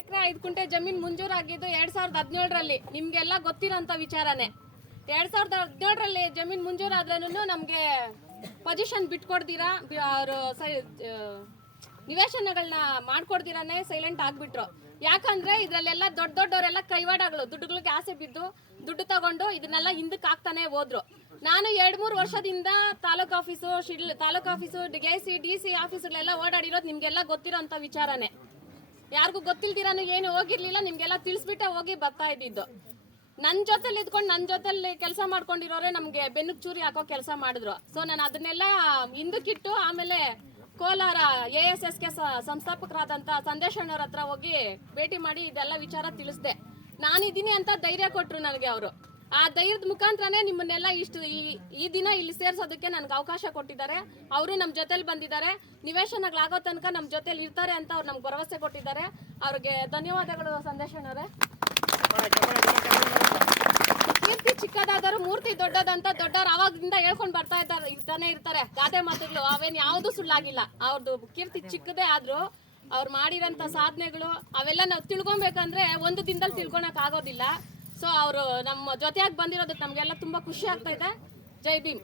ಎಕರೆ 5 ಗುಂಟೆ ಜಮೀನು ಮಂಜೂರಾಗಿದ್ದು 2017ರಲ್ಲಿ ನಿಮ್ಗೆಲ್ಲ ಗೊತ್ತಿರೋಂಥ ವಿಚಾರನೇ. 2017ರಲ್ಲಿ ಜಮೀನು ಮಂಜೂರಾದ್ರೂ ನಮಗೆ ಪೊಸಿಷನ್ ಬಿಟ್ಕೊಡ್ದಿರಾ ಅವರು ನಿವೇಶನಗಳನ್ನ ಮಾಡ್ಕೊಡ್ದಿರಾನೆ ಸೈಲೆಂಟ್ ಆಗ್ಬಿಟ್ರು. ಯಾಕಂದ್ರೆ ಇದ್ರಲ್ಲೆಲ್ಲ ದೊಡ್ಡವರೆಲ್ಲ ಕೈವಾಡಗಳು, ದುಡ್ಡುಗಳಿಗೆ ಆಸೆ ಬಿದ್ದು ದುಡ್ಡು ತಗೊಂಡು ಇದನ್ನೆಲ್ಲ ಹಿಂದಕ್ಕೆ ಹಾಕ್ತಾನೆ ಹೋದ್ರು. ನಾನು 2-3 ವರ್ಷದಿಂದ ತಾಲೂಕು ಆಫೀಸು ಡಿಸಿ ಆಫೀಸುಗಳೆಲ್ಲ ಓಡಾಡಿರೋದು ನಿಮ್ಗೆಲ್ಲ ಗೊತ್ತಿರೋಂಥ ವಿಚಾರನೇ. ಯಾರಿಗೂ ಗೊತ್ತಿಲ್ದಿರಾನು ಏನು ಹೋಗಿರ್ಲಿಲ್ಲ, ನಿಮ್ಗೆಲ್ಲ ತಿಳಿಸ್ಬಿಟ್ಟೆ ಹೋಗಿ ಬರ್ತಾ ಇದ್ದಿದ್ದು. ನನ್ನ ಜೊತೆಲಿ ಇದ್ಕೊಂಡು ನನ್ನ ಜೊತೆಲಿ ಕೆಲಸ ಮಾಡ್ಕೊಂಡಿರೋರೆ ನಮಗೆ ಬೆನ್ನಿಗೆ ಚೂರಿ ಹಾಕೋ ಕೆಲಸ ಮಾಡಿದ್ರು. ಸೊ ನಾನು ಅದನ್ನೆಲ್ಲ ಹಿಂದಕ್ಕಿಟ್ಟು ಆಮೇಲೆ ಕೋಲಾರ ASSK ಸಂಸ್ಥಾಪಕರಾದಂಥ ಸಂದೇಶ್ ಅಣ್ಣವ್ರ ಹತ್ರ ಹೋಗಿ ಭೇಟಿ ಮಾಡಿ ಇದೆಲ್ಲ ವಿಚಾರ ತಿಳಿಸ್ದೆ. ನಾನಿದ್ದೀನಿ ಅಂತ ಧೈರ್ಯ ಕೊಟ್ಟರು ನನಗೆ ಅವರು. ಆ ಧೈರ್ಯದ ಮುಖಾಂತರನೇ ನಿಮ್ಮನ್ನೆಲ್ಲ ಈ ದಿನ ಇಲ್ಲಿ ಸೇರ್ಸೋದಕ್ಕೆ ನನಗೆ ಅವಕಾಶ ಕೊಟ್ಟಿದ್ದಾರೆ. ಅವರು ನಮ್ಮ ಜೊತೆಲಿ ಬಂದಿದ್ದಾರೆ. ನಿವೇಶನಗಳಾಗೋ ತನಕ ನಮ್ಮ ಜೊತೆಲಿ ಇರ್ತಾರೆ ಅಂತ ಅವ್ರು ನಮ್ಗೆ ಭರವಸೆ ಕೊಟ್ಟಿದ್ದಾರೆ. ಅವ್ರಿಗೆ ಧನ್ಯವಾದಗಳು ಸಂದೇಶ್ ಅಣ್ಣವ್ರೆ. ಕೀರ್ತಿ ಚಿಕ್ಕದಾದರೂ ಮೂರ್ತಿ ದೊಡ್ಡದಂತ ದೊಡ್ಡವ್ರು ಆವಾಗಿಂದ ಹೇಳ್ಕೊಂಡು ಬರ್ತಾ ಇರ್ತಾರೆ ಗಾದೆ ಮಾತುಗಳು. ಅವೇನು ಯಾವುದು ಸುಳ್ಳಾಗಿಲ್ಲ. ಅವ್ರದ್ದು ಕೀರ್ತಿ ಚಿಕ್ಕದೇ ಆದ್ರೂ ಅವ್ರು ಮಾಡಿರೋಂಥ ಸಾಧನೆಗಳು ಅವೆಲ್ಲ ನಾವು ತಿಳ್ಕೊಬೇಕಂದ್ರೆ ಒಂದು ದಿನದಲ್ಲಿ ತಿಳ್ಕೊಳಕ್ ಆಗೋದಿಲ್ಲ. ಸೊ ಅವರು ನಮ್ಮ ಜೊತೆಯಾಗಿ ಬಂದಿರೋದಕ್ಕೆ ನಮಗೆಲ್ಲ ತುಂಬಾ ಖುಷಿ ಆಗ್ತಾ ಇದೆ. ಜೈ ಭೀಮ್.